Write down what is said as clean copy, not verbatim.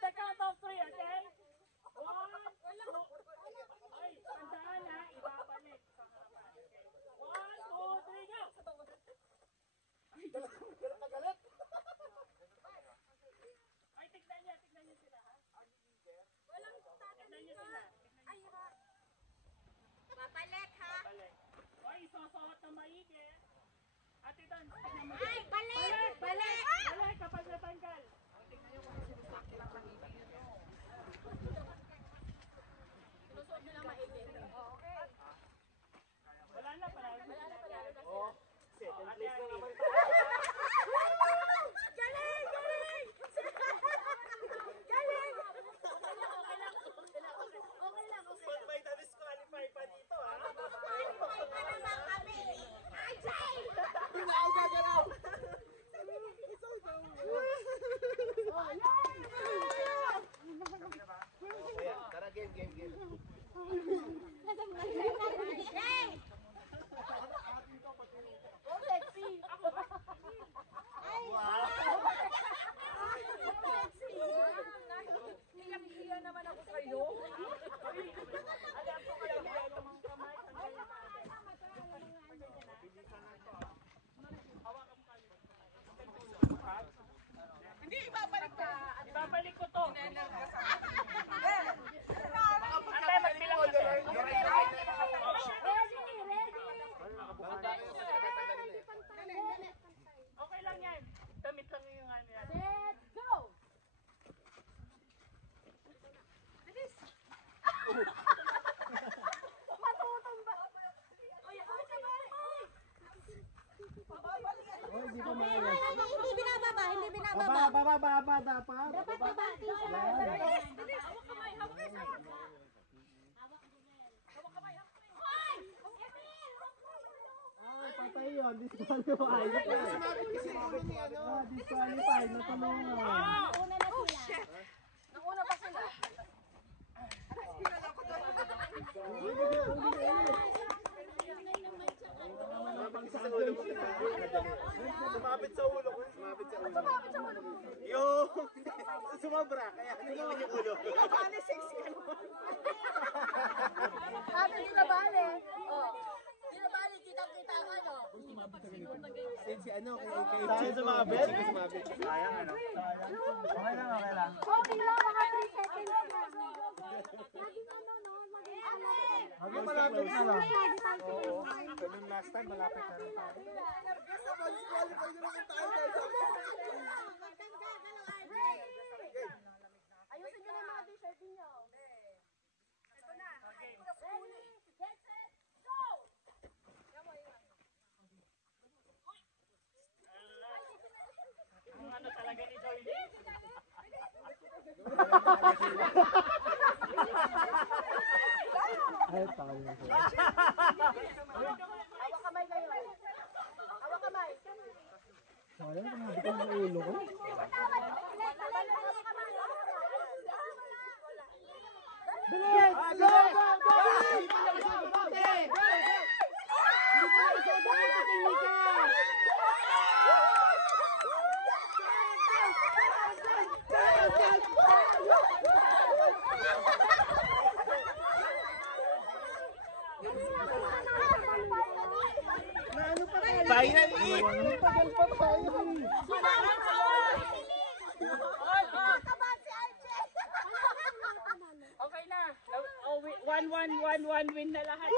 the count of 3, okay? 1, 2, ay, tandaan ha, ibabalik sa harapan. Okay. 1, 2, 3, go! Ay, galit. Ay, tignan niyo sila ha. Walang Tignan niyo sila. Ay, ha. Babalik, ha? Balik. Ay, isosot na maigi. Ate Don, tignan mo. Ay, balik! Balik! Balik kapag natanggal. Sinusuot nyo lang maigi. Okay. Wala na pala. Oh, second place na naman. Galing! Galing! Galing! Okay lang. Pag may na-disqualify pa dito, ha? Qualify pa naman kami. Ajay! Pinakagagalaw! Kaya, tara game. Ajay! Oh, sexy! Ay! Sexy! Hiyang-hiya naman ako sa'yo. Alam ko kayo yung mga kamay. Hindi, ibabalik ka. Ibabalik ko to. Ate, magbilang ka. Okay lang yan. Damit lang yung ano yan. Let's go! Matutumba. Uy, Oh, hindi pa maayos. hindi binababa. Baba dapat. Dapat babati siya. Hawak kamay, hawak kayo. Hawak kamay. Hoy! Emil! Ay, patay yun. Disqualify. Sumabit kasi ulo ni ano. Disqualify. Natulungan. Nauna na sila. Nauna pa sila. Sumabit sa ulo ko. Sumabit sa ulo. Yo! Sumabra. Kaya niliwan yung ulo. Pinabali, sexy ka naman. Ate, pinabali. Oh. Pinabali, kitang-kita ka, no? Si ano, kay sumabit? Sumabit. Sayang ano? Okay lang. Okay lang, mga 3 seconds lang. Laging ano, no? Maging ano. Hanggang malapit na lang. Oo. Ganun last time, malapit na rin tayo. Mag-disqualify na lang tayo guys. Ayusin nyo na yung mga t-shirt niyo. Ito na. Ready, get set, go! Ang ano talaga ni Joyce. Ay, tayo. Hawak kamay kayo. Hawak kamay. Sayang, sumabit ang ulo ko. Bilis! Go! Hindi pa na sa dami sa teknika! Finally! Tagal pa tayo! Okay na. 1-1 win na lahat.